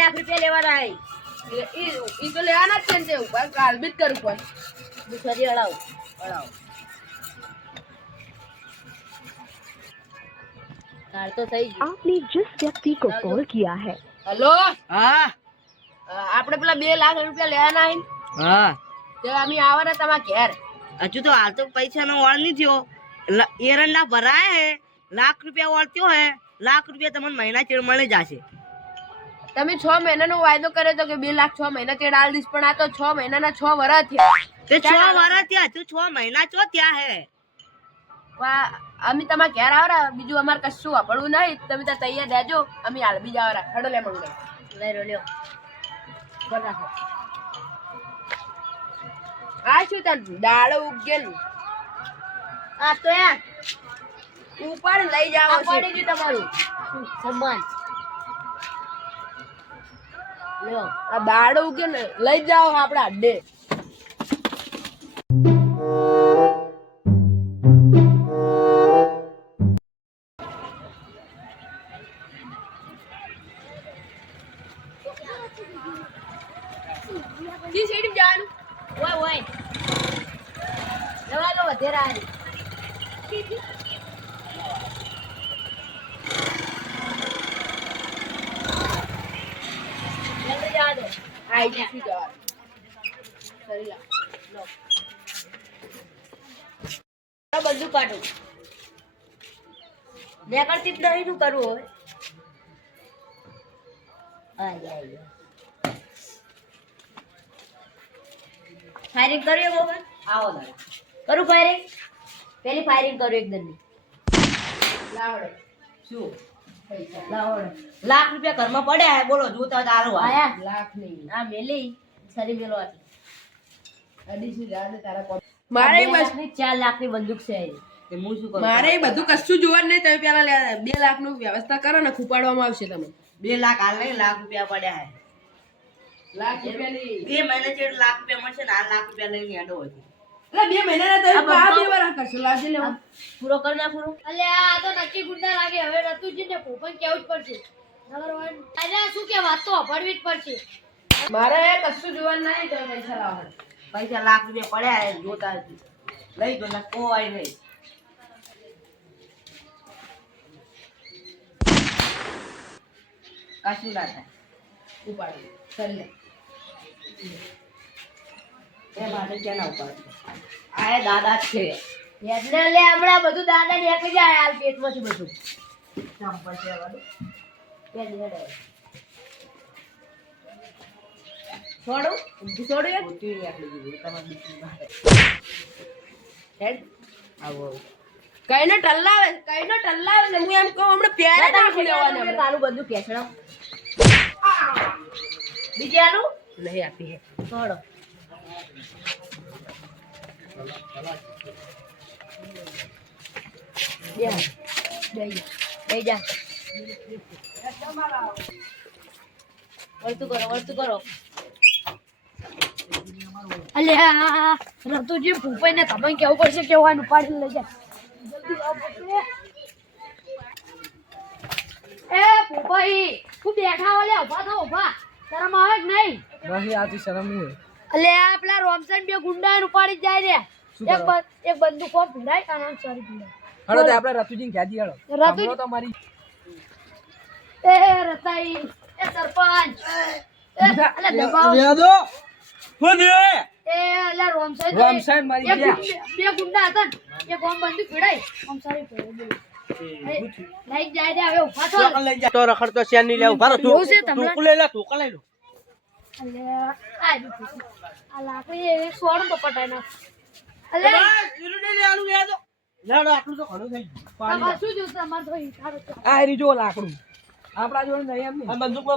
લાખ રૂપિયા લેવાના હે ઈ તો લેવાના જ છે ને તે ઉપર કાલ બીત કરું પણ દુસરી અડાવ કાલ તો થઈ ગયું आपने जिस व्यक्ति को कॉल किया है હેલો હા આપણે પેલા 2 લાખ રૂપિયા લેવાના હે હા તે અમે આવવાના તમારા ઘેર હજુ તો હાલ તો પૈસાનો વાળ નહીં થયો એરંડા ભરાય હે લાખ રૂપિયા વાળત્યો હે લાખ રૂપિયા તમને મહિના ચેડ મળી જશે તમે 6 મહિનાનો વાયદો કર્યો તો કે 2 લાખ 6 મહિના ચેડ આલ દીશ પણ આ તો 6 મહિનાના 6 વર્ષ થયા તે 6 વર્ષ થયા હજુ 6 મહિના ચો થયા હે અમે તમારા ઘેર આવરા બીજું અમારે કશું વાપરવું નહીં તમે ત્યાં તૈયાર રહેજો અમે હાલ બીજા આવરા હડો લે મંગળે લઈ લ્યો બર રાખો આ શું તાર દાડો ઉગેલ આ તો યાર ઉપર લઈ જાવ આ પડી ગયું તમારું સન્માન લ્યો આ દાડો ઉગેલ લઈ જાવ આપડા અડ્ડે જી સીડી જાન ઓય ઓય લવા લો વધેરા આની જલ્દી જા દો આઈ જી જવા સરીલા લો આ બધું કાઢું દેખાડતી જ નહીં શું કરવું હવે આય ફાયરિંગ કર્યો બોબન આવો દાદા કરું ફાયરિંગ પેલી ફાયરિંગ કરું એકદમ લાવડો શું પૈસા લાવડો લાખ રૂપિયા ઘરમાં પડ્યા હે બોલો જોતા તારો આયા લાખ નહીં આ મેલી સરી મેલો હતી અડીસી જાને તારા કોમ મારે બસ 4 લાખની બંદૂક છે અહીં. તે હું શું કરું મારે બધું કશું જોવાનું નહીં તમે પેલા 2 લાખ નું વ્યવસ્થા કરો ને ખૂપાડવામાં આવશે તમે 2 લાખ હાલ નહીં લાખ રૂપિયા પડ્યા હે લાખ રૂપિયાની 2 મહિના ચેડ લાખ રૂપિયા મળશે ને આ લાખ રૂપિયા લઈને હેડો હતી એટલે 2 મહિનાના તમે આ આ બધો- 2 વાર કરશો લાજે લેવો પૂરો કરી નાખું અલે આ તો નક્કી ગુંડા લાગે હવે રતુજી ને ભૂપન કેવું જ પડશે નગર અરે શું કે વાત તો અભડવી જ પડશે મારે કશું જોવાનું નહીં તમે પૈસા લાવો પૈસા લાખ રૂપિયા પડ્યા હે જોતા હતી લઈ ગયો ને કોઈ નહીં કશું ના થાય ઉપાડી સરી એ માટે કેના ઉપર આ એ દાદા જ છે એટલે લે હમણાં બધું દાદા ને આપી જાય હાલ પેટમાંથી બધું ચંપલ છે વાળું પેલી હેડે છોડું છોડું એક પોતી આટલી દીધી તમારે બીજી વાત હેડ આવો કઈને ટલ્લાવે ને હું એમ કહું હમણાં પ્યારે નાખી લેવાના હમણાં. તારું બધું કેસડો બીજે આલું નહીં આપી હે છોડો બે જા વળતું કરો અલે આ રતુજી ભૂપન ને તમે કેવું પડશે કેવાનું પાડી લઈ જાય જલ્દી આવો ભૂપે. એ ભૂપાઈ તું બેઠા ઓલે ઉભા થા ઉભા શરમ આવે કે નહીં નહીં આથી શરમ નહીં અલે આ પેલા રોમસન બે ગુંડા ઉપાડી જ જાય રે એક બંદૂક કોમ ભીડાય કાના સોરી ભીડાય હળો તે આપણે રતુજીને ક્યાંથી હળો રતુજી- સાંભળો તો મારી એ રતાઈ એ સરપંચ અલે દબાવ યાદો હું દે એ અલે રોમસન તો રોમસાઈ મારી એક ગયા. બે ગુંડા હતા ને એક કોમ બંદૂક ભીડાય આમ સારી ભીડાય લઈ જાય રે હવે ઉભા થો લઈ જા તો રખડતો શેર નહીં લેવું ભારો એવું છે તમને? તું લઈ લે તું લઈ લો અલે આ દીધું. આ લાકડી એક સોડ તો પટાઈ નાખ અલે ઈરું નહીં લેવાનું યાદો લેડો આટલું તો ઘણું થઈ ગયું તમારે શું જોતું અમારે તો હિસાબ જ છે. આ રીજો લાકડું આપડા જોડે નહીં એમ નહીં બંદૂક